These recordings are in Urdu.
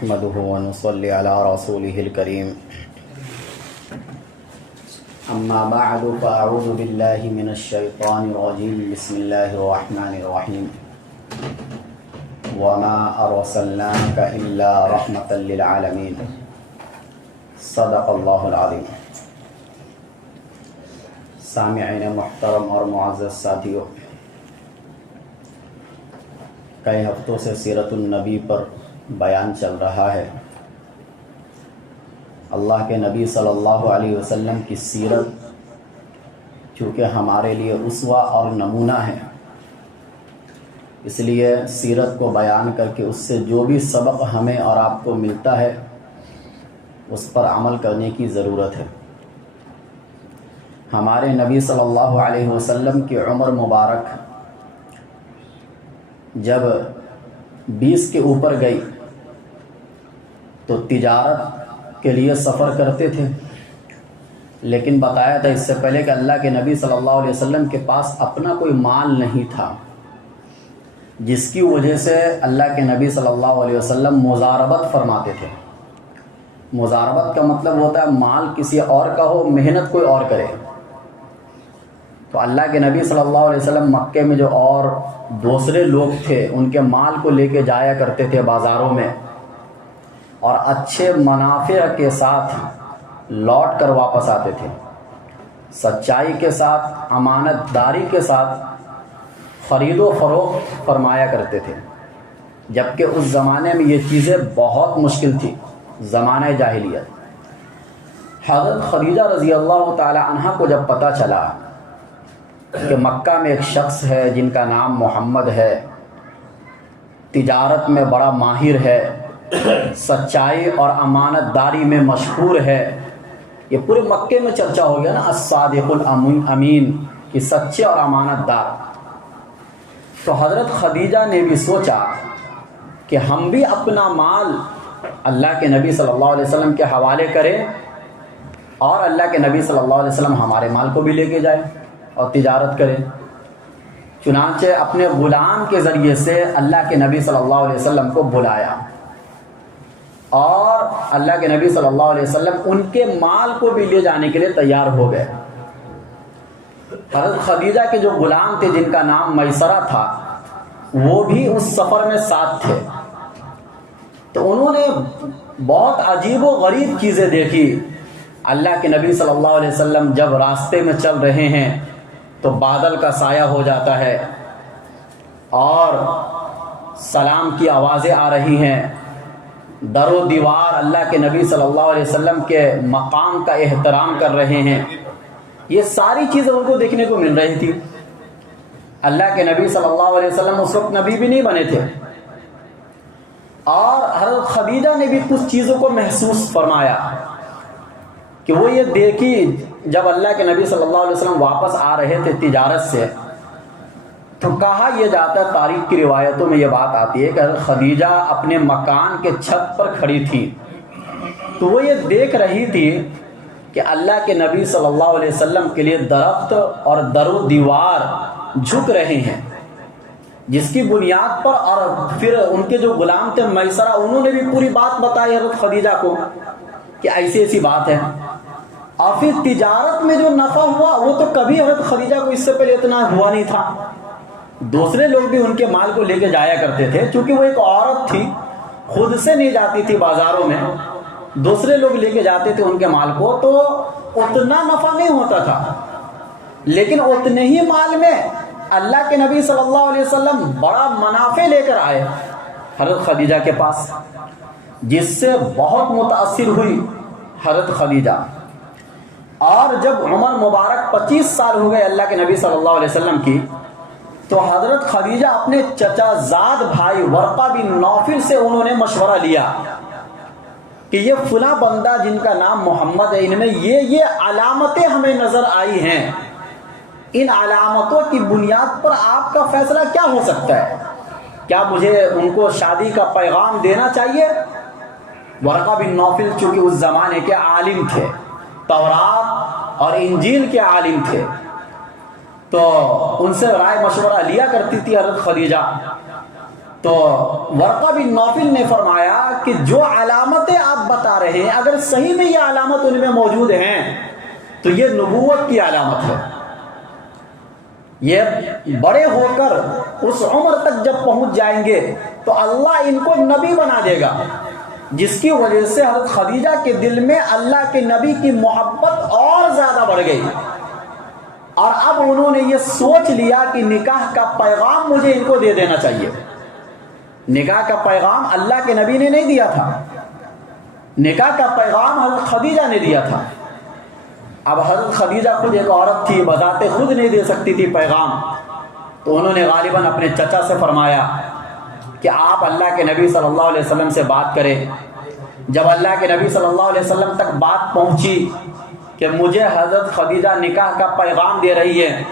نحمده ونصلي على رسوله الكريم أما بعد فأعوذ بالله من الشيطان الرجيم بسم الله الرحمن الرحيم وما أرسلناك إلا رحمة للعالمين صدق الله العظيم۔ سامعین محترم اور معزز ساتھیو، کئی ہفتوں سے سیرت النبی پر بیان چل رہا ہے۔ اللہ کے نبی صلی اللہ علیہ وسلم کی سیرت چونکہ ہمارے لیے اسوہ اور نمونہ ہے، اس لیے سیرت کو بیان کر کے اس سے جو بھی سبق ہمیں اور آپ کو ملتا ہے اس پر عمل کرنے کی ضرورت ہے۔ ہمارے نبی صلی اللہ علیہ وسلم کی عمر مبارک جب 20 کے اوپر گئی تو تجارت کے لیے سفر کرتے تھے، لیکن بتایا تھا اس سے پہلے کہ اللہ کے نبی صلی اللہ علیہ وسلم کے پاس اپنا کوئی مال نہیں تھا، جس کی وجہ سے اللہ کے نبی صلی اللہ علیہ وسلم مزاربت فرماتے تھے۔ مزاربت کا مطلب ہوتا ہے مال کسی اور کا ہو، محنت کوئی اور کرے۔ تو اللہ کے نبی صلی اللہ علیہ وسلم مکے میں جو اور دوسرے لوگ تھے ان کے مال کو لے کے جایا کرتے تھے بازاروں میں، اور اچھے منافع کے ساتھ لوٹ کر واپس آتے تھے، سچائی کے ساتھ، امانت داری کے ساتھ خرید و فروخت فرمایا کرتے تھے، جبکہ اس زمانے میں یہ چیزیں بہت مشکل تھی، زمانہ جاہلیت۔ حضرت خدیجہ رضی اللہ تعالی عنہ کو جب پتہ چلا کہ مکہ میں ایک شخص ہے جن کا نام محمد ہے، تجارت میں بڑا ماہر ہے، سچائی اور امانت داری میں مشہور ہے، یہ پورے مکے میں چرچا ہو گیا نا، الصادق الامین، کہ سچے اور امانت دار۔ تو حضرت خدیجہ نے بھی سوچا کہ ہم بھی اپنا مال اللہ کے نبی صلی اللہ علیہ وسلم کے حوالے کریں اور اللہ کے نبی صلی اللہ علیہ وسلم ہمارے مال کو بھی لے کے جائیں اور تجارت کریں۔ چنانچہ اپنے غلام کے ذریعے سے اللہ کے نبی صلی اللہ علیہ وسلم کو بلایا، اور اللہ کے نبی صلی اللہ علیہ وسلم ان کے مال کو بھی لے جانے کے لیے تیار ہو گئے۔ حضرت خدیجہ کے جو غلام تھے جن کا نام میسرہ تھا، وہ بھی اس سفر میں ساتھ تھے۔ تو انہوں نے بہت عجیب و غریب چیزیں دیکھی۔ اللہ کے نبی صلی اللہ علیہ وسلم جب راستے میں چل رہے ہیں تو بادل کا سایہ ہو جاتا ہے اور سلام کی آوازیں آ رہی ہیں، در و دیوار اللہ کے نبی صلی اللہ علیہ وسلم کے مقام کا احترام کر رہے ہیں۔ یہ ساری چیزیں ان کو دیکھنے کو مل رہی تھی۔ اللہ کے نبی صلی اللہ علیہ وسلم اس وقت نبی بھی نہیں بنے تھے، اور حضرت خدیجہ نے بھی کچھ چیزوں کو محسوس فرمایا کہ وہ یہ دیکھی جب اللہ کے نبی صلی اللہ علیہ وسلم واپس آ رہے تھے تجارت سے، تو کہا یہ جاتا ہے، تاریخ کی روایتوں میں یہ بات آتی ہے کہ حضرت خدیجہ اپنے مکان کے چھت پر کھڑی تھی، تو وہ یہ دیکھ رہی تھی کہ اللہ کے نبی صلی اللہ علیہ وسلم کے لیے درخت اور در و دیوار جھک رہے ہیں، جس کی بنیاد پر، اور پھر ان کے جو غلام تھے میسرہ، انہوں نے بھی پوری بات بتائی حضرت خدیجہ کو کہ ایسی ایسی بات ہے۔ اور پھر تجارت میں جو نفع ہوا وہ تو کبھی حضرت خدیجہ کو اس سے پہلے اتنا ہوا نہیں تھا۔ دوسرے لوگ بھی ان کے مال کو لے کے جایا کرتے تھے، چونکہ وہ ایک عورت تھی، خود سے نہیں جاتی تھی بازاروں میں، دوسرے لوگ لے کے جاتے تھے ان کے مال کو، تو اتنا نفع نہیں ہوتا تھا، لیکن اتنے ہی مال میں اللہ کے نبی صلی اللہ علیہ وسلم بڑا منافع لے کر آئے حضرت خدیجہ کے پاس، جس سے بہت متاثر ہوئی حضرت خدیجہ۔ اور جب عمر مبارک 25 سال ہو گئے اللہ کے نبی صلی اللہ علیہ وسلم کی، تو حضرت خدیجہ اپنے چچا زاد بھائی ورقہ بن نوفل سے انہوں نے مشورہ لیا کہ یہ فلاں بندہ جن کا نام محمد ہے، ان میں یہ علامتیں ہمیں نظر آئی ہیں، ان علامتوں کی بنیاد پر آپ کا فیصلہ کیا ہو سکتا ہے؟ کیا مجھے ان کو شادی کا پیغام دینا چاہیے؟ ورقہ بن نوفل چونکہ اس زمانے کے عالم تھے، تورات اور انجیل کے عالم تھے، تو ان سے رائے مشورہ لیا کرتی تھی حضرت خدیجہ۔ تو ورقہ بن نوفل نے فرمایا کہ جو علامتیں آپ بتا رہے ہیں اگر صحیح میں یہ علامت ان میں موجود ہیں تو یہ نبوت کی علامت ہے. یہ بڑے ہو کر اس عمر تک جب پہنچ جائیں گے تو اللہ ان کو نبی بنا دے گا، جس کی وجہ سے حضرت خدیجہ کے دل میں اللہ کے نبی کی محبت اور زیادہ بڑھ گئی، اور اب انہوں نے یہ سوچ لیا کہ نکاح کا پیغام مجھے ان کو دے دینا چاہیے. نکاح کا پیغام اللہ کے نبی نے نہیں دیا تھا، نکاح کا پیغام حضرت خدیجہ نے دیا تھا. اب حضرت خدیجہ خود ایک عورت تھی، بذات خود نہیں دے سکتی تھی پیغام، تو انہوں نے غالباً اپنے چچا سے فرمایا کہ آپ اللہ کے نبی صلی اللہ علیہ وسلم سے بات کریں. جب اللہ کے نبی صلی اللہ علیہ وسلم تک بات پہنچی کہ مجھے حضرت خدیجہ نکاح کا پیغام دے رہی ہے،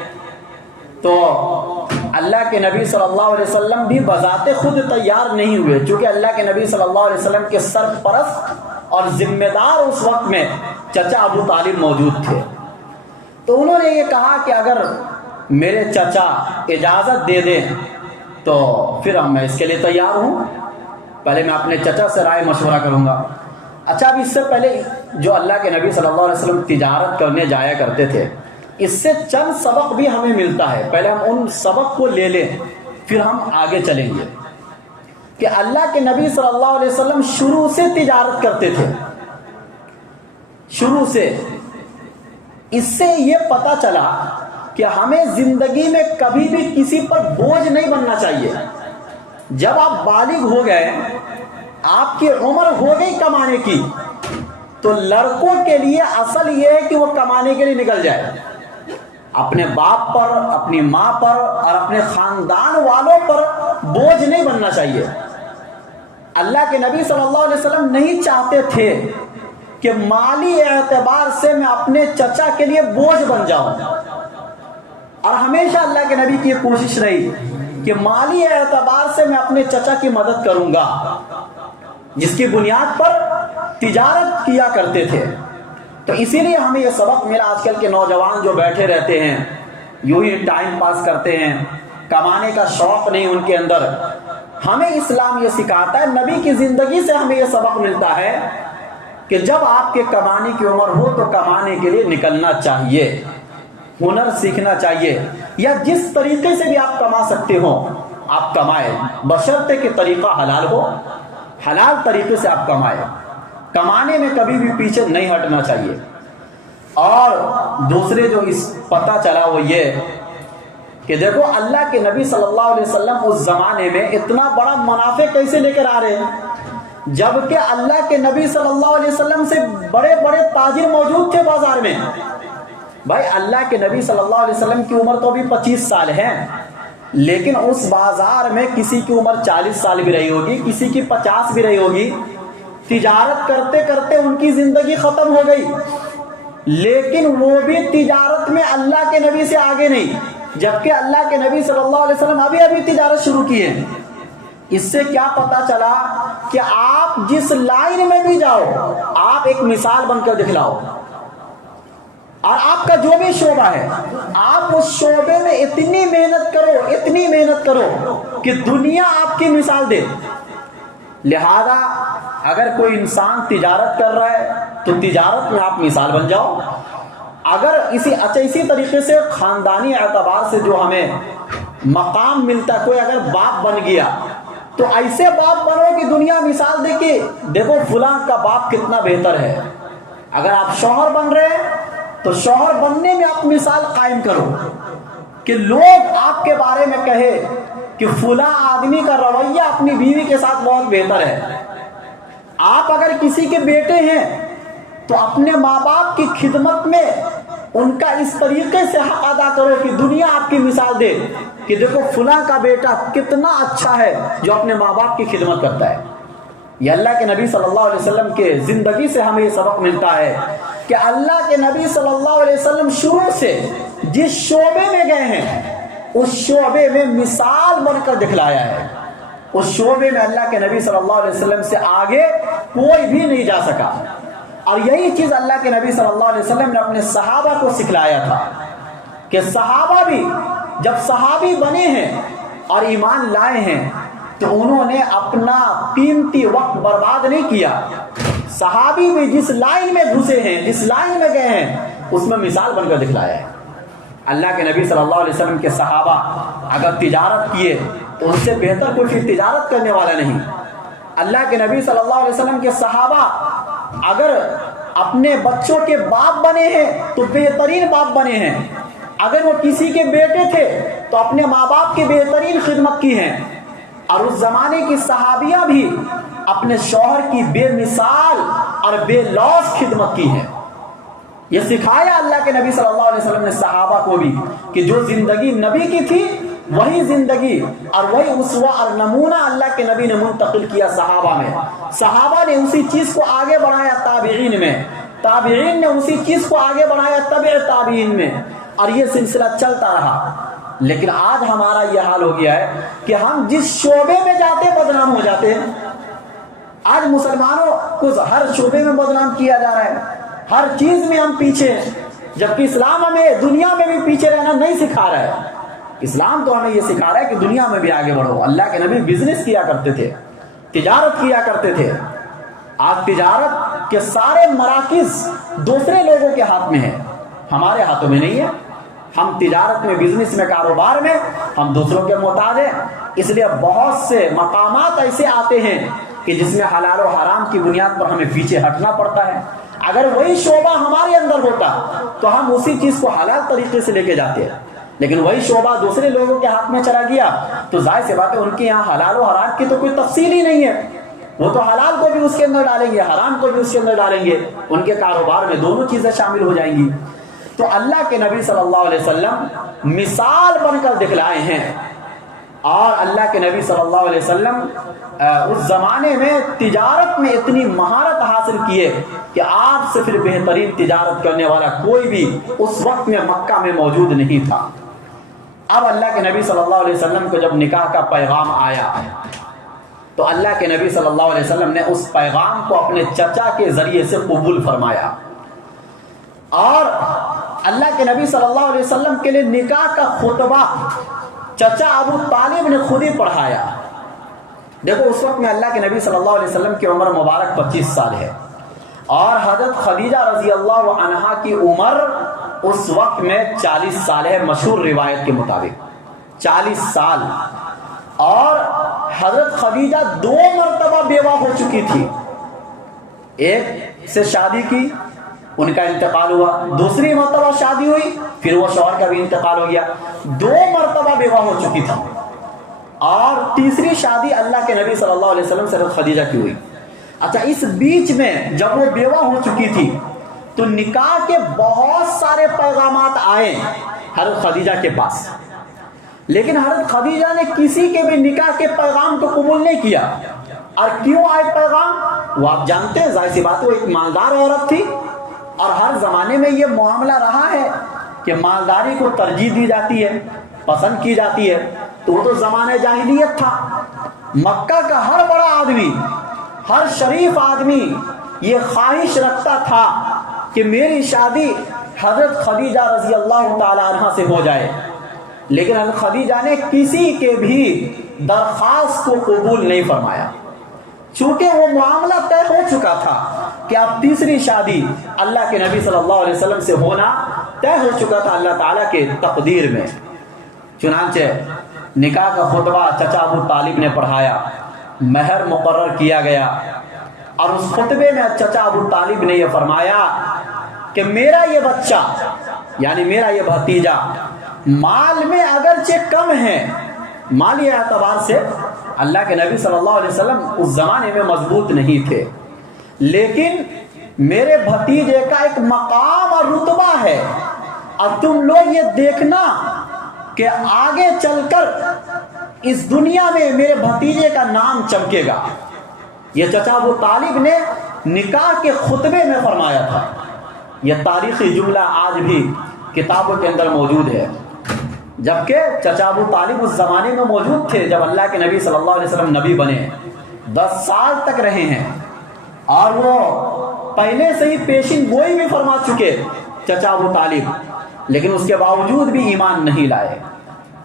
تو اللہ کے نبی صلی اللہ علیہ وسلم بھی بذات خود تیار نہیں ہوئے، چونکہ اللہ کے نبی صلی اللہ علیہ وسلم کے سرپرست اور ذمہ دار اس وقت میں چچا ابو طالب موجود تھے. تو انہوں نے یہ کہا کہ اگر میرے چچا اجازت دے دیں تو پھر میں اس کے لیے تیار ہوں، پہلے میں اپنے چچا سے رائے مشورہ کروں گا. اچھا، اب اس سے پہلے جو اللہ کے نبی صلی اللہ علیہ وسلم تجارت کرنے جایا کرتے تھے، اس سے چند سبق بھی ہمیں ملتا ہے. پہلے ہم ان سبق کو لے لیں پھر ہم آگے چلیں گے. کہ اللہ کے نبی صلی اللہ علیہ وسلم شروع سے تجارت کرتے تھے، شروع سے. اس سے یہ پتہ چلا کہ ہمیں زندگی میں کبھی بھی کسی پر بوجھ نہیں بننا چاہیے. جب آپ بالغ ہو گئے، آپ کی عمر ہو گئی کمانے کی، تو لڑکوں کے لیے اصل یہ ہے کہ وہ کمانے کے لیے نکل جائے. اپنے باپ پر، اپنی ماں پر اور اپنے خاندان والوں پر بوجھ نہیں بننا چاہیے. اللہ کے نبی صلی اللہ علیہ وسلم نہیں چاہتے تھے کہ مالی اعتبار سے میں اپنے چچا کے لیے بوجھ بن جاؤں، اور ہمیشہ اللہ کے نبی کی یہ کوشش رہی کہ مالی اعتبار سے میں اپنے چچا کی مدد کروں گا، جس کی بنیاد پر تجارت کیا کرتے تھے. تو اسی لیے ہمیں یہ سبق ملا. آج کل کے نوجوان جو بیٹھے رہتے ہیں، یوں ہی ٹائم پاس کرتے ہیں، کمانے کا شوق نہیں ان کے اندر. ہمیں اسلام یہ سکھاتا ہے، نبی کی زندگی سے ہمیں یہ سبق ملتا ہے کہ جب آپ کے کمانے کی عمر ہو تو کمانے کے لیے نکلنا چاہیے، ہنر سیکھنا چاہیے، یا جس طریقے سے بھی آپ کما سکتے ہو آپ کمائیں، بشرطے کہ طریقہ حلال ہو، حلال طریقے سے آپ کمائیں. کمانے میں کبھی بھی پیچھے نہیں ہٹنا چاہیے. اور دوسرے جو اس پتہ چلا وہ یہ کہ دیکھو اللہ کے نبی صلی اللہ علیہ وسلم اس زمانے میں اتنا بڑا منافع کیسے لے کر آ رہے ہیں، جبکہ اللہ کے نبی صلی اللہ علیہ وسلم سے بڑے بڑے تاجر موجود تھے بازار میں. بھائی اللہ کے نبی صلی اللہ علیہ وسلم کی عمر تو ابھی 25 سال ہے، لیکن اس بازار میں کسی کی عمر 40 سال بھی رہی ہوگی، کسی کی 50 بھی رہی ہوگی. تجارت کرتے کرتے ان کی زندگی ختم ہو گئی، لیکن وہ بھی تجارت میں اللہ کے نبی سے آگے نہیں، جبکہ اللہ کے نبی صلی اللہ علیہ وسلم ابھی تجارت شروع کی ہے. اس سے کیا پتا چلا کہ آپ جس لائن میں بھی جاؤ آپ ایک مثال بن کر دکھلاؤ، اور آپ کا جو بھی شعبہ ہے آپ اس شعبے میں اتنی محنت کرو کہ دنیا آپ کی مثال دے. لہذا اگر کوئی انسان تجارت کر رہا ہے تو تجارت میں آپ مثال بن جاؤ. اگر اسی طریقے سے خاندانی اعتبار سے جو ہمیں مقام ملتا ہے، کوئی اگر باپ بن گیا تو ایسے باپ بنو کہ دنیا مثال دے کہ دیکھو فلاں کا باپ کتنا بہتر ہے. اگر آپ شوہر بن رہے ہیں تو شوہر بننے میں آپ مثال قائم کرو کہ لوگ آپ کے بارے میں کہے کہ فلاں آدمی کا رویہ اپنی بیوی کے ساتھ بہت بہتر ہے. آپ اگر کسی کے بیٹے ہیں تو اپنے ماں باپ کی خدمت میں ان کا اس طریقے سے حق ادا کرو کہ دنیا آپ کی مثال دے کہ دیکھو فلاں کا بیٹا کتنا اچھا ہے جو اپنے ماں باپ کی خدمت کرتا ہے. یہ اللہ کے نبی صلی اللہ علیہ وسلم کے زندگی سے ہمیں یہ سبق ملتا ہے کہ اللہ کے نبی صلی اللہ علیہ وسلم شروع سے جس شعبے میں گئے ہیں اس شعبے میں مثال بن کر دکھلایا ہے. اس شعبے میں اللہ کے نبی صلی اللہ علیہ وسلم سے آگے کوئی بھی نہیں جا سکا. اور یہی چیز اللہ کے نبی صلی اللہ علیہ وسلم نے اپنے صحابہ کو سکھلایا تھا کہ صحابہ بھی جب صحابی بنے ہیں اور ایمان لائے ہیں تو انہوں نے اپنا قیمتی وقت برباد نہیں کیا. صحابی بھی جس لائن میں گھسے ہیں، جس لائن میں گئے ہیں، اس میں مثال بن کر دکھلایا ہے. اللہ کے نبی صلی اللہ علیہ وسلم کے صحابہ اگر تجارت کیے تو ان سے بہتر کوئی پھر تجارت کرنے والا نہیں. اللہ کے نبی صلی اللہ علیہ وسلم کے صحابہ اگر اپنے بچوں کے باپ بنے ہیں تو بہترین باپ بنے ہیں. اگر وہ کسی کے بیٹے تھے تو اپنے ماں باپ کی بہترین خدمت کی ہیں. اور اس زمانے کی صحابیہ بھی اپنے شوہر کی بے مثال اور بے لوث خدمت کی ہے. یہ سکھایا اللہ کے نبی صلی اللہ علیہ وسلم نے صحابہ کو بھی کہ جو زندگی نبی کی تھی وہی زندگی اور وہی اسوہ اور نمونہ اللہ کے نبی نے منتقل کیا صحابہ میں. صحابہ نے اسی چیز کو آگے بڑھایا تابعین میں، تابعین نے اسی چیز کو آگے بڑھایا تبع تابعین میں، اور یہ سلسلہ چلتا رہا. لیکن آج ہمارا یہ حال ہو گیا ہے کہ ہم جس شعبے میں جاتے بدنام ہو جاتے ہیں. آج مسلمانوں کو ہر شعبے میں بدنام کیا جا رہا ہے، ہر چیز میں ہم پیچھے ہیں، جبکہ اسلام ہمیں دنیا میں بھی پیچھے رہنا نہیں سکھا رہا ہے. اسلام تو ہمیں یہ سکھا رہا ہے کہ دنیا میں بھی آگے بڑھو. اللہ کے نبی بزنس کیا کرتے تھے، تجارت کیا کرتے تھے. آج تجارت کے سارے مراکز دوسرے لوگوں کے ہاتھ میں ہیں، ہمارے ہاتھوں میں نہیں ہے. ہم تجارت میں، بزنس میں، کاروبار میں ہم دوسروں کے محتاج ہیں. اس لیے بہت سے مقامات ایسے آتے ہیں کہ جس میں حلال و حرام کی بنیاد پر ہمیں پیچھے ہٹنا پڑتا ہے. اگر وہی شعبہ ہمارے اندر ہوتا تو ہم اسی چیز کو حلال طریقے سے لے کے جاتے ہیں. لیکن وہی شعبہ دوسرے لوگوں کے ہاتھ میں چلا گیا تو ظاہر سی بات ہے ان کے یہاں حلال و حرام کی تو کوئی تفصیل ہی نہیں ہے. وہ تو حلال کو بھی اس کے اندر ڈالیں گے، حرام کو بھی اس کے اندر ڈالیں گے. ان کے کاروبار میں دونوں چیزیں شامل ہو جائیں گی. تو اللہ کے نبی صلی اللہ علیہ وسلم مثال بن کر دکھلائے ہیں. اور اللہ کے نبی صلی اللہ علیہ وسلم اس زمانے میں تجارت میں اتنی مہارت حاصل کیے کہ آپ سے پھر بہترین تجارت کرنے والا کوئی بھی اس وقت میں مکہ میں موجود نہیں تھا. اب اللہ کے نبی صلی اللہ علیہ وسلم کو جب نکاح کا پیغام آیا تو اللہ کے نبی صلی اللہ علیہ وسلم نے اس پیغام کو اپنے چچا کے ذریعے سے قبول فرمایا. اور اللہ کے نبی صلی اللہ علیہ وسلم کے لیے نکاح کا خطبہ چچا ابو طالب نے خود ہی پڑھایا. دیکھو اس وقت میں اللہ کے نبی صلی اللہ علیہ وسلم کی عمر مبارک 25 سال ہے اور حضرت خدیجہ رضی اللہ عنہا کی عمر اس وقت میں 40 سال ہے، مشہور روایت کے مطابق 40 سال. اور حضرت خدیجہ 2 مرتبہ بیوہ ہو چکی تھی. ایک سے شادی کی، ان کا انتقال ہوا، دوسری مرتبہ شادی ہوئی، پھر وہ شوہر کا بھی انتقال ہو گیا. 2 مرتبہ بیوہ ہو چکی تھی. اور تیسری شادی اللہ کے نبی صلی اللہ علیہ وسلم سے حضرت خدیجہ کی ہوئی. اچھا، اس بیچ میں جب وہ بیوہ ہو چکی تھی تو نکاح کے بہت سارے پیغامات آئے حضرت خدیجہ کے پاس، لیکن حضرت خدیجہ نے کسی کے بھی نکاح کے پیغام کو قبول نہیں کیا. اور کیوں آئے پیغام وہ آپ جانتے ہیں. ظاہر سی بات ہے وہ ایک مالدار عورت تھی اور ہر زمانے میں یہ معاملہ رہا ہے کہ مالداری کو ترجیح دی جاتی ہے، پسند کی جاتی ہے. تو وہ تو زمانہ جاہلیت تھا. مکہ کا ہر بڑا آدمی، ہر شریف آدمی یہ خواہش رکھتا تھا کہ میری شادی حضرت خدیجہ رضی اللہ تعالی عنہ سے ہو جائے. لیکن حضرت خدیجہ نے کسی کے بھی درخواست کو قبول نہیں فرمایا، چونکہ وہ معاملہ طے ہو چکا تھا کہ اب تیسری شادی اللہ کے نبی صلی اللہ علیہ وسلم سے ہونا طے ہو چکا تھا اللہ تعالیٰ کے تقدیر میں. چنانچہ نکاح کا خطبہ چچا ابو طالب نے پڑھایا، مہر مقرر کیا گیا. اور اس خطبے میں چچا ابو طالب نے یہ فرمایا کہ میرا یہ بچہ یعنی میرا یہ بھتیجا مال میں اگرچہ کم ہے، مالی اعتبار سے اللہ کے نبی صلی اللہ علیہ وسلم اس زمانے میں مضبوط نہیں تھے، لیکن میرے بھتیجے کا ایک مقام اور رتبہ ہے. اور تم لوگ یہ دیکھنا کہ آگے چل کر اس دنیا میں میرے بھتیجے کا نام چمکے گا. یہ چچا ابو طالب نے نکاح کے خطبے میں فرمایا تھا. یہ تاریخی جملہ آج بھی کتابوں کے اندر موجود ہے. جبکہ چچا ابو طالب اس زمانے میں موجود تھے جب اللہ کے نبی صلی اللہ علیہ وسلم نبی بنے، 10 سال تک رہے ہیں اور وہ پہلے سے ہی پیشین گوئی بھی فرما چکے چچا ابو طالب، لیکن اس کے باوجود بھی ایمان نہیں لائے.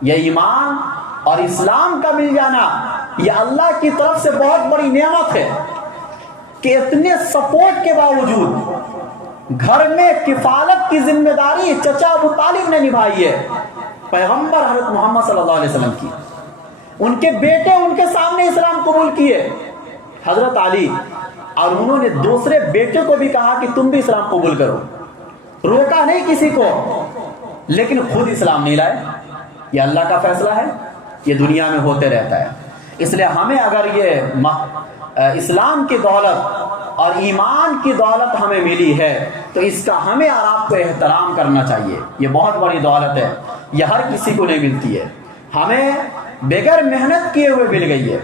یہ ایمان اور اسلام کا مل جانا یہ اللہ کی طرف سے بہت بڑی نعمت ہے کہ اتنے سپورٹ کے باوجود گھر میں کفالت کی ذمہ داری چچا ابو طالب نے نبھائی ہے، پیغمبر حضرت محمد صلی اللہ علیہ وسلم کی۔ ان کے بیٹے ان کے سامنے اسلام قبول کیے، حضرت علی، اور انہوں نے دوسرے بیٹے کو بھی کہا کہ تم بھی اسلام قبول کرو، روکا نہیں کسی کو، لیکن خود اسلام نہیں لائے۔ یہ اللہ کا فیصلہ ہے، یہ دنیا میں ہوتے رہتا ہے۔ اس لیے ہمیں اگر یہ اسلام کی دولت اور ایمان کی دولت ہمیں ملی ہے تو اس کا ہمیں اور آپ کو احترام کرنا چاہیے۔ یہ بہت بڑی دولت ہے، یہ ہر کسی کو نہیں ملتی ہے، ہمیں بغیر محنت کیے ہوئے مل گئی ہے۔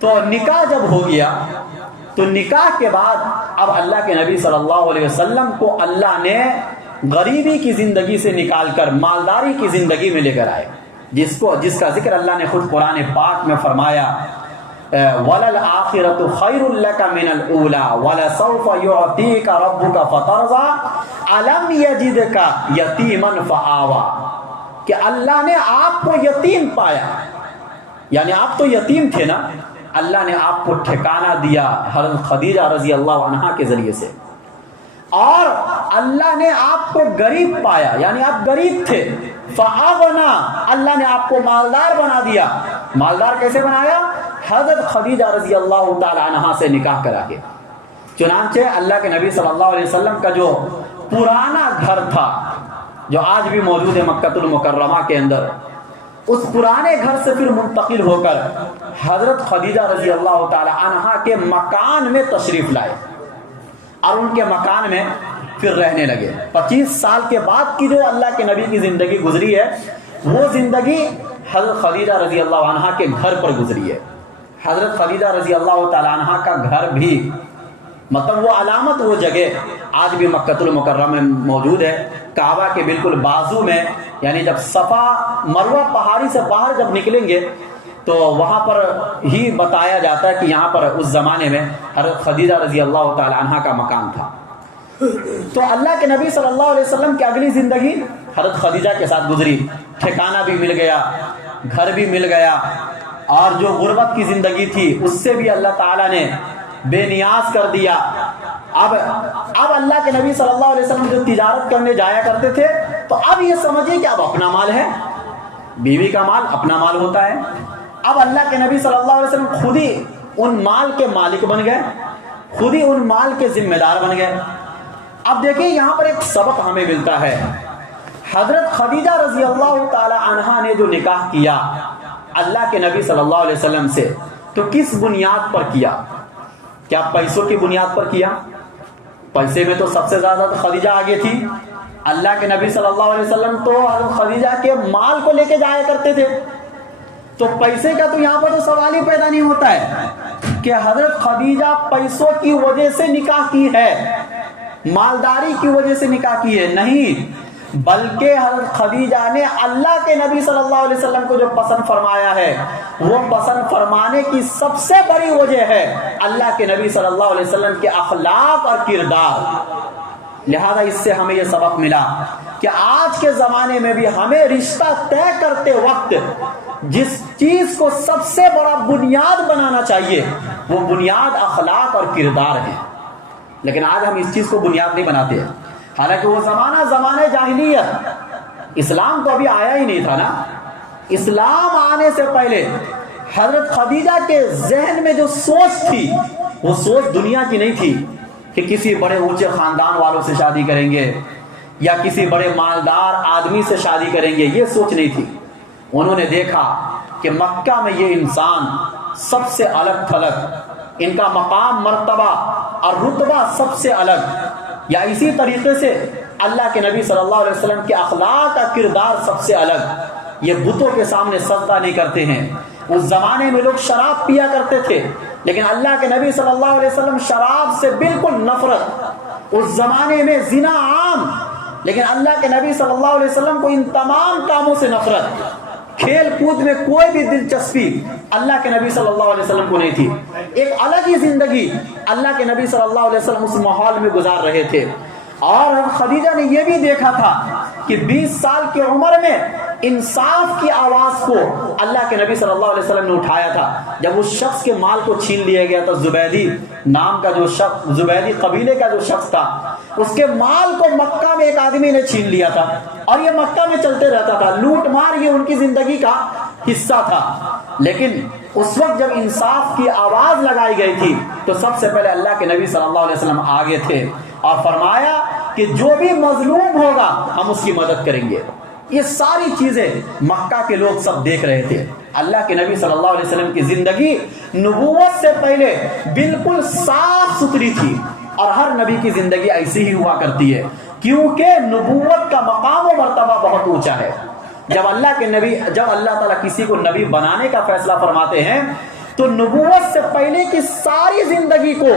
تو نکاح جب ہو گیا تو نکاح کے بعد اب اللہ کے نبی صلی اللہ علیہ وسلم کو اللہ نے غریبی کی زندگی سے نکال کر مالداری کی زندگی میں لے کر آئے، جس کا ذکر اللہ نے خود قرآن پاک میں فرمایا، وَلَلْآخِرَةُ خَيْرٌ لَكَ مِنَ الْأُولَى وَلَسَوْفَ يُعْطِيكَ رَبُّكَ فَتَرْضَىٰ أَلَمْ يَجِدْكَ يَتِيمًا فَآوَىٰ، کہ اللہ نے آپ کو یتیم پایا، یعنی آپ تو یتیم تھے نا، اللہ نے آپ کو ٹھکانہ دیا حضرت خدیجہ رضی اللہ عنہا کے ذریعے سے، اور اللہ نے آپ کو غریب پایا، یعنی آپ غریب تھے، فَأَغْنَىٰ، اللہ نے آپ کو مالدار بنا دیا۔ مالدار کیسے بنایا؟ حضرت خدیجہ رضی اللہ تعالی عنہا سے نکاح کرا کے۔ چنانچہ اللہ کے نبی صلی اللہ علیہ وسلم کا جو پرانا گھر تھا، جو آج بھی موجود ہے مکہ المکرمہ کے اندر، اس پرانے گھر سے پھر منتقل ہو کر حضرت خدیجہ رضی اللہ تعالی عنہا کے مکان میں تشریف لائے اور ان کے مکان میں پھر رہنے لگے۔ 25 سال کے بعد کی جو اللہ کے نبی کی زندگی گزری ہے، وہ زندگی حضرت خدیجہ رضی اللہ عنہا کے گھر پر گزری ہے۔ حضرت خدیجہ رضی اللہ تعالی عنہا کا گھر بھی، مطلب وہ علامت، وہ جگہ آج بھی مکہ المکرمہ میں موجود ہے، کعبہ کے بالکل بازو میں، یعنی جب صفا مروہ پہاڑی سے باہر جب نکلیں گے تو وہاں پر ہی بتایا جاتا ہے کہ یہاں پر اس زمانے میں حضرت خدیجہ رضی اللہ تعالی عنہا کا مکان تھا۔ تو اللہ کے نبی صلی اللہ علیہ وسلم کی اگلی زندگی حضرت خدیجہ کے ساتھ گزری، ٹھکانہ بھی مل گیا، گھر بھی مل گیا، اور جو غربت کی زندگی تھی اس سے بھی اللہ تعالیٰ نے بے نیاز کر دیا۔ اب اللہ کے نبی صلی اللہ علیہ وسلم جو تجارت کرنے جایا کرتے تھے تو اب یہ سمجھیے کہ اب اپنا مال ہے، بیوی کا مال اپنا مال ہوتا ہے۔ اب اللہ کے نبی صلی اللہ علیہ وسلم خود ہی ان مال کے مالک بن گئے، خود ہی ان مال کے ذمہ دار بن گئے۔ اب دیکھیں یہاں پر ایک سبق ہمیں ملتا ہے، حضرت خدیجہ رضی اللہ تعالی عنہا نے جو نکاح کیا اللہ کے نبی صلی اللہ علیہ وسلم سے، تو کس بنیاد پر کیا؟ کیا پیسوں کی بنیاد پر کیا؟ پیسے میں تو سب سے زیادہ خدیجہ آگے تھی۔ اللہ کے نبی صلی اللہ علیہ وسلم تو حضرت خدیجہ کے مال کو لے کے جایا کرتے تھے، تو پیسے کا تو یہاں پر تو سوال ہی پیدا نہیں ہوتا ہے کہ حضرت خدیجہ پیسوں کی وجہ سے نکاح کی ہے، مالداری کی وجہ سے نکاح کی ہے، نہیں، بلکہ حضرت خدیجہ نے اللہ کے نبی صلی اللہ علیہ وسلم کو جو پسند فرمایا ہے، وہ پسند فرمانے کی سب سے بڑی وجہ ہے اللہ کے نبی صلی اللہ علیہ وسلم کے اخلاق اور کردار۔ لہذا اس سے ہمیں یہ سبق ملا کہ آج کے زمانے میں بھی ہمیں رشتہ طے کرتے وقت جس چیز کو سب سے بڑا بنیاد بنانا چاہیے وہ بنیاد اخلاق اور کردار ہے، لیکن آج ہم اس چیز کو بنیاد نہیں بناتے ہیں۔ حالانکہ وہ زمانہ جاہلیت، اسلام تو ابھی آیا ہی نہیں تھا نا۔ اسلام آنے سے پہلے حضرت خدیجہ کے ذہن میں جو سوچ تھی وہ سوچ دنیا کی نہیں تھی کہ کسی بڑے اونچے خاندان والوں سے شادی کریں گے یا کسی بڑے مالدار آدمی سے شادی کریں گے، یہ سوچ نہیں تھی۔ انہوں نے دیکھا کہ مکہ میں یہ انسان سب سے الگ تھلگ، ان کا مقام، مرتبہ اور رتبہ سب سے الگ، یا اسی طریقے سے اللہ کے نبی صلی اللہ علیہ وسلم کے اخلاق کا کردار سب سے الگ۔ یہ بتوں کے سامنے سجدہ نہیں کرتے ہیں۔ اس زمانے میں لوگ شراب پیا کرتے تھے، لیکن اللہ کے نبی صلی اللہ علیہ وسلم شراب سے بالکل نفرت۔ اس زمانے میں زنا عام، لیکن اللہ کے نبی صلی اللہ علیہ وسلم کو ان تمام کاموں سے نفرت۔ کھیل کود میں کوئی بھی دلچسپی اللہ کے نبی صلی اللہ علیہ وسلم کو نہیں تھی۔ ایک الگ ہی زندگی اللہ کے نبی صلی اللہ علیہ وسلم اس ماحول میں گزار رہے تھے۔ اور خدیجہ نے یہ بھی دیکھا تھا کہ 20 سال کی عمر میں انصاف کی آواز کو اللہ کے نبی صلی اللہ علیہ وسلم نے اٹھایا تھا جب اس شخص کے مال کو چھین لیا گیا تھا. زبیدی نام کا جو شخص، زبیدی قبیلے کا جو شخص تھا، اس کے مال کو مکہ میں ایک آدمی نے چھین لیا تھا اور یہ مکہ میں چلتے رہتا تھا. لوٹ مار یہ ان کی زندگی کا حصہ تھا. لیکن اس وقت جب انصاف کی آواز لگائی گئی تھی تو سب سے پہلے اللہ کے نبی صلی اللہ علیہ وسلم آگے تھے اور فرمایا کہ جو بھی مظلوم ہوگا ہم اس کی مدد کریں گے. یہ ساری چیزیں مکہ کے لوگ سب دیکھ رہے تھے. اللہ کے نبی صلی اللہ علیہ وسلم کی زندگی نبوت سے پہلے بالکل صاف ستھری تھی اور ہر نبی کی زندگی ایسی ہی ہوا کرتی ہے، کیونکہ نبوت کا مقام و مرتبہ بہت اونچا ہے. جب اللہ تعالیٰ کسی کو نبی بنانے کا فیصلہ فرماتے ہیں تو نبوت سے پہلے کی ساری زندگی کو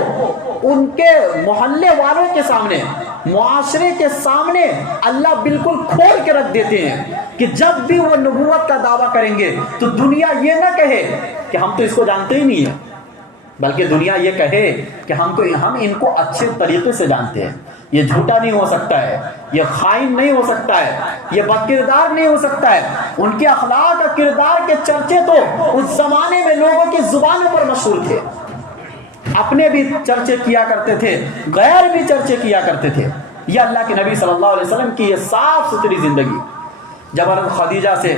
ان کے محلے والوں کے سامنے، معاشرے کے سامنے اللہ بالکل کھول کے رکھ دیتے ہیں کہ جب بھی وہ نبوت کا دعویٰ کریں گے تو دنیا یہ نہ کہے کہ ہم تو اس کو جانتے ہی نہیں ہیں، بلکہ دنیا یہ کہے کہ ہم ان کو اچھے طریقے سے جانتے ہیں. یہ جھوٹا نہیں ہو سکتا ہے، یہ خائن نہیں ہو سکتا ہے، یہ بد کردار نہیں ہو سکتا ہے. ان کے اخلاق اور کردار کے چرچے تو اس زمانے میں لوگوں کی زبانوں پر مشہور تھے. اپنے بھی چرچے کیا کرتے تھے، غیر بھی چرچے کیا کرتے تھے. یہ اللہ کے نبی صلی اللہ علیہ وسلم کی یہ صاف ستھری زندگی. جب حضرت خدیجہ سے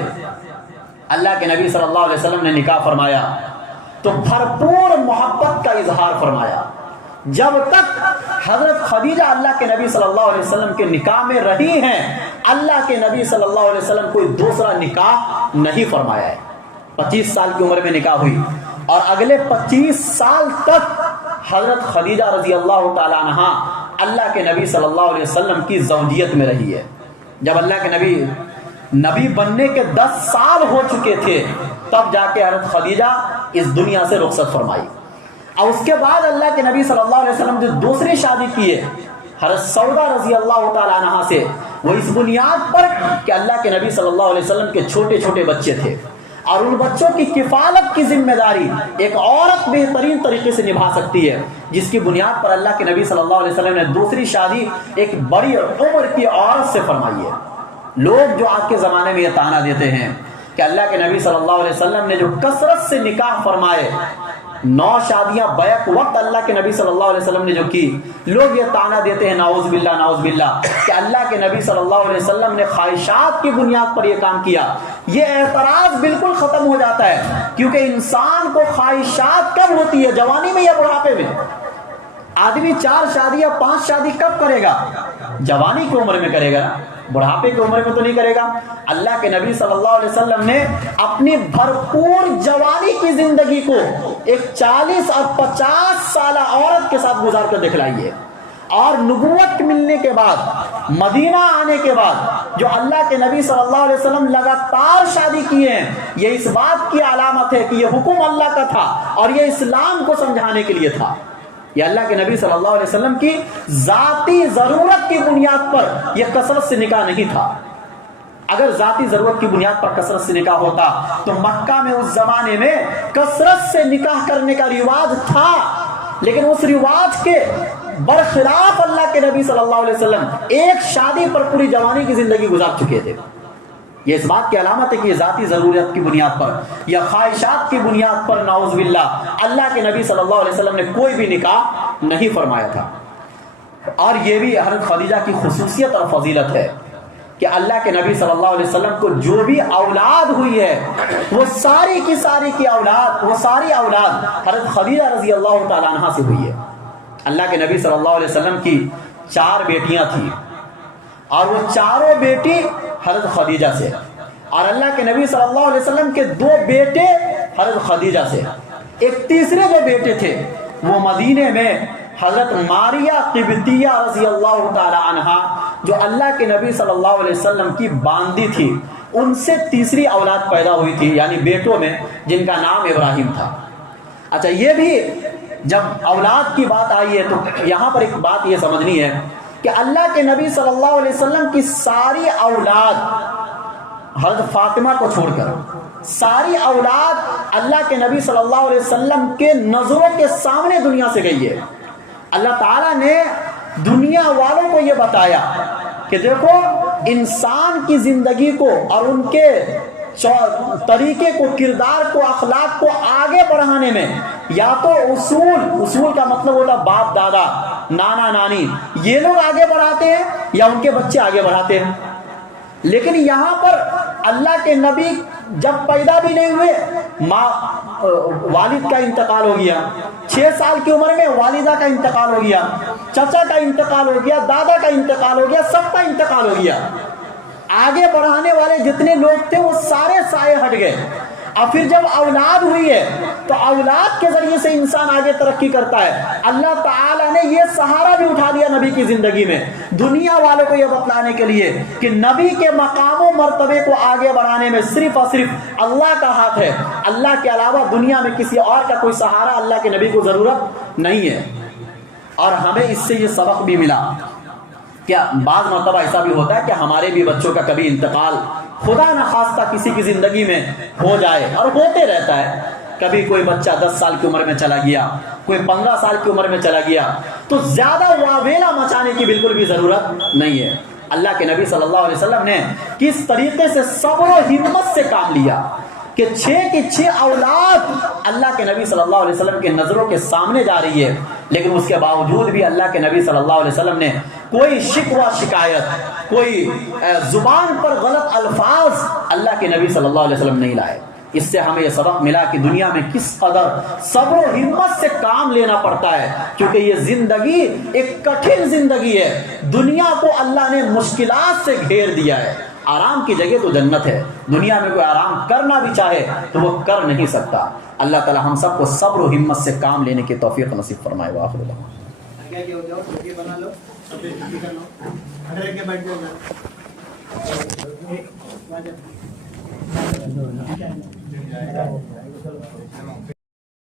اللہ کے نبی صلی اللہ علیہ وسلم نے نکاح فرمایا تو بھرپور محبت کا اظہار فرمایا. جب تک حضرت خدیجہ اللہ کے نبی صلی اللہ علیہ وسلم کے نکاح میں رہی ہیں، اللہ کے نبی صلی اللہ علیہ وسلم کوئی دوسرا نکاح نہیں فرمایا ہے. 25 سال کی عمر میں نکاح ہوئی اور اگلے 25 سال تک حضرت خدیجہ رضی اللہ تعالیٰ عنہا اللہ کے نبی صلی اللہ علیہ وسلم کی زوجیت میں رہی ہے. جب اللہ کے نبی بننے کے 10 سال ہو چکے تھے تب جا کے حضرت خدیجہ اس دنیا سے رخصت فرمائی. اور اس کے بعد اللہ کے نبی صلی اللہ علیہ وسلم جو دوسری شادی کی ہے حضرت سودا رضی اللہ تعالیٰ عنہا سے، وہ اس بنیاد پر کہ اللہ کے نبی صلی اللہ علیہ وسلم کے چھوٹے چھوٹے بچے تھے اور ان بچوں کی کفالت کی ذمہ داری ایک عورت بہترین طریقے سے نبھا سکتی ہے، جس کی بنیاد پر اللہ کے نبی صلی اللہ علیہ وسلم نے دوسری شادی ایک بڑی عمر کی عورت سے فرمائی ہے. لوگ جو آج کے زمانے میں یہ طعنہ دیتے ہیں کہ اللہ کے نبی صلی اللہ علیہ وسلم نے جو کثرت سے نکاح فرمائے، 9 شادیاں بیک وقت اللہ کے نبی صلی اللہ علیہ وسلم نے جو کی، لوگ یہ طعنہ دیتے ہیں نعوذ باللہ کہ اللہ کے نبی صلی اللہ علیہ وسلم نے خواہشات کی بنیاد پر یہ کام کیا. یہ اعتراض بالکل ختم ہو جاتا ہے، کیونکہ انسان کو خواہشات کب ہوتی ہے؟ جوانی میں یا بڑھاپے میں؟ آدمی 4 شادی یا 5 شادی کب کرے گا؟ جوانی کی عمر میں کرے گا، بڑھاپے کی عمر میں تو نہیں کرے گا. اللہ کے نبی صلی اللہ علیہ وسلم نے اپنی بھرپور جوانی کی زندگی کو ایک 40 اور 50 سالہ عورت کے ساتھ گزار کر دکھلائی ہے. اور نبوت ملنے کے بعد، مدینہ آنے کے بعد جو اللہ کے نبی صلی اللہ علیہ وسلم لگاتار شادی کیے ہیں، یہ اس بات کی علامت ہے کہ یہ حکم اللہ کا تھا اور یہ اسلام کو سمجھانے کے لیے تھا. یہ اللہ کے نبی صلی اللہ علیہ وسلم کی ذاتی ضرورت کی بنیاد پر یہ کثرت سے نکاح نہیں تھا. اگر ذاتی ضرورت کی بنیاد پر کثرت سے نکاح ہوتا تو مکہ میں اس زمانے میں کثرت سے نکاح کرنے کا رواج تھا، لیکن اس رواج کے برخلاف اللہ کے نبی صلی اللہ علیہ وسلم ایک شادی پر پوری جوانی کی زندگی گزار چکے تھے. یہ اس بات کی علامت ہے کہ یہ ذاتی ضرورت کی بنیاد پر یا خواہشات کی بنیاد پر نعوذ باللہ اللہ کے نبی صلی اللہ علیہ وسلم نے کوئی بھی نکاح نہیں فرمایا تھا. اور یہ بھی حضرت خدیجہ کی خصوصیت اور فضیلت ہے کہ اللہ کے نبی صلی اللہ علیہ وسلم کو جو بھی اولاد ہوئی ہے وہ ساری کی اولاد، وہ ساری اولاد حضرت خدیجہ رضی اللہ تعالیٰ عنہا سے ہوئی ہے. اللہ کے نبی صلی اللہ علیہ وسلم کی 4 بیٹیاں تھیں اور وہ چاروں بیٹی حضرت خدیجہ سے، اور اللہ کے نبی صلی اللہ علیہ وسلم کے 2 بیٹے حضرت خدیجہ سے. ایک تیسرے جو بیٹے تھے وہ مدینے میں حضرت ماریہ قبطیہ رضی اللہ تعالی عنہا جو اللہ کے نبی صلی اللہ علیہ وسلم کی باندی تھی، ان سے تیسری اولاد پیدا ہوئی تھی، یعنی بیٹوں میں، جن کا نام ابراہیم تھا. اچھا، یہ بھی جب اولاد کی بات آئی ہے تو یہاں پر ایک بات یہ سمجھنی ہے کہ اللہ کے نبی صلی اللہ علیہ وسلم کی ساری اولاد حضرت فاطمہ کو چھوڑ کر ساری اولاد اللہ کے نبی صلی اللہ علیہ وسلم کے نظروں کے سامنے دنیا سے گئی ہے. اللہ تعالیٰ نے دنیا والوں کو یہ بتایا کہ دیکھو انسان کی زندگی کو اور ان کے طریقے کو، کردار کو، اخلاق کو آگے بڑھانے میں یا تو اصول کا مطلب ہوتا باپ دادا نانا نانی، یہ لوگ آگے بڑھاتے ہیں یا ان کے بچے آگے بڑھاتے ہیں. لیکن یہاں پر اللہ کے نبی جب پیدا بھی نہیں ہوئے والد کا انتقال ہو گیا، 6 سال کی عمر میں والدہ کا انتقال ہو گیا، چچا کا انتقال ہو گیا، دادا کا انتقال ہو گیا، سب کا انتقال ہو گیا. آگے بڑھانے والے جتنے لوگ تھے وہ سارے سائے ہٹ گئے. اور پھر جب اولاد ہوئی ہے تو اولاد کے ذریعے سے انسان آگے ترقی کرتا ہے. اللہ تعالیٰ نے یہ سہارا بھی اٹھا دیا نبی کی زندگی میں، دنیا والوں کو یہ بتلانے کے لیے کہ نبی کے مقام و مرتبے کو آگے بڑھانے میں صرف اور صرف اللہ کا ہاتھ ہے. اللہ کے علاوہ دنیا میں کسی اور کا کوئی سہارا اللہ کے نبی کو ضرورت نہیں ہے. اور ہمیں اس سے یہ سبق بھی ملا. کیا بعض مرتبہ ایسا بھی ہوتا ہے کہ ہمارے بھی بچوں کا کبھی انتقال خدا نخواستہ کسی کی زندگی میں ہو جائے، اور ہوتے رہتا ہے. کبھی کوئی بچہ 10 سال کی عمر میں چلا گیا، کوئی 15 سال کی عمر میں چلا گیا، تو زیادہ واویلا مچانے کی بالکل بھی ضرورت نہیں ہے. اللہ کے نبی صلی اللہ علیہ وسلم نے کس طریقے سے صبر و ہمت سے کام لیا کہ 6 کی 6 اولاد اللہ کے نبی صلی اللہ علیہ وسلم کے نظروں کے سامنے جا رہی ہے، لیکن اس کے باوجود بھی اللہ کے نبی صلی اللہ علیہ وسلم نے کوئی شکوہ شکایت، کوئی زبان پر غلط الفاظ اللہ کے نبی صلی اللہ علیہ وسلم نہیں لائے. اس سے ہمیں یہ سبق ملا کہ دنیا میں کس قدر صبر و ہمت سے کام لینا پڑتا ہے، کیونکہ یہ زندگی ایک کٹھن زندگی ہے. دنیا کو اللہ نے مشکلات سے گھیر دیا ہے. آرام کی جگہ تو جنت ہے. دنیا میں کوئی آرام کرنا بھی چاہے تو وہ کر نہیں سکتا. اللہ تعالی ہم سب کو صبر و ہمت سے کام لینے کی توفیق نصیب فرمائے. وآخر دعوانا